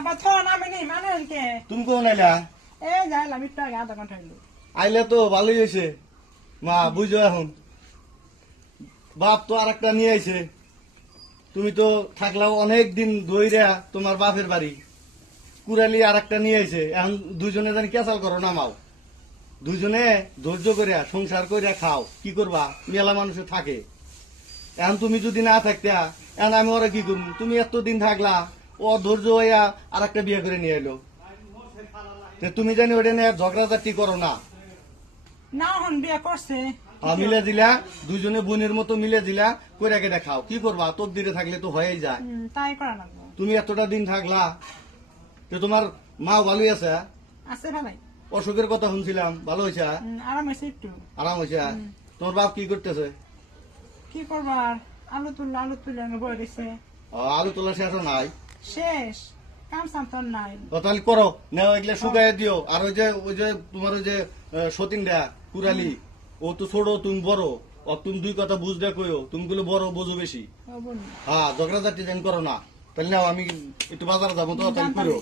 আবার থন আমি নেই মানুষ কে তুমি কোন আইলা এ যাইলাম একটু আগে আধা ঘন্টা হইলো আইলে তো ভালোই হয়েছে মা বুঝো এখন বাপ তো আর একটা নিয়ে আইছে তুমি তো থাকলাও অনেক দিন ধইরা তোমার বাপের বাড়ি কুড়ালি আর একটা নিয়ে আইছে এখন দুইজনে জানি কেসাল করো নামাও দুইজনে ধৈর্য করিয়া সংসার করিয়া খাও কি করবা মেলা মানুষে থাকে এখন তুমি যদি না থাকতে এখন আমি ওরা কি করবো তুমি এতদিন থাকলা ও ধৈর্য হইয়া আর একটা বিয়ে করে নিয়ে এলো তুমি জানি ওটা নিয়ে ঝগড়াঝাটি করো না না হন বিয়ে করছে মিলে দিলা দুজনে বোনের মতো মিলে দিলা কইরা কেটে খাও কি করবা তোর দিকে থাকলে তো হয়েই যায় তাই করা লাগবো তুমি এতটা দিন থাকলা তো তোমার মা ভালোই আছে আছে ভালাই অসুখের কথা শুনছিলাম ভালো হয়েছে আরাম হয়েছে একটু আরাম হয়েছে তোমার বাপ কি করতেছে কি করবার আলু তুলে আমি বয়ে দিছে আলু তোলা শেষ নাই শেষ কাম সাম তো নাই তাহলে করো নেও এগুলা শুকাই দিও আর ওই যে তোমার ওই যে সতীন দেয়া কুরালি ও তো ছোট তুমি বড় ও তুমি দুই কথা বুঝতে কইও তুমি গুলো বড় বোঝো বেশি হ্যাঁ ঝগড়াঝাটি যেন করো না তাহলে নাও আমি একটু বাজারে যাবো তো তাহলে করো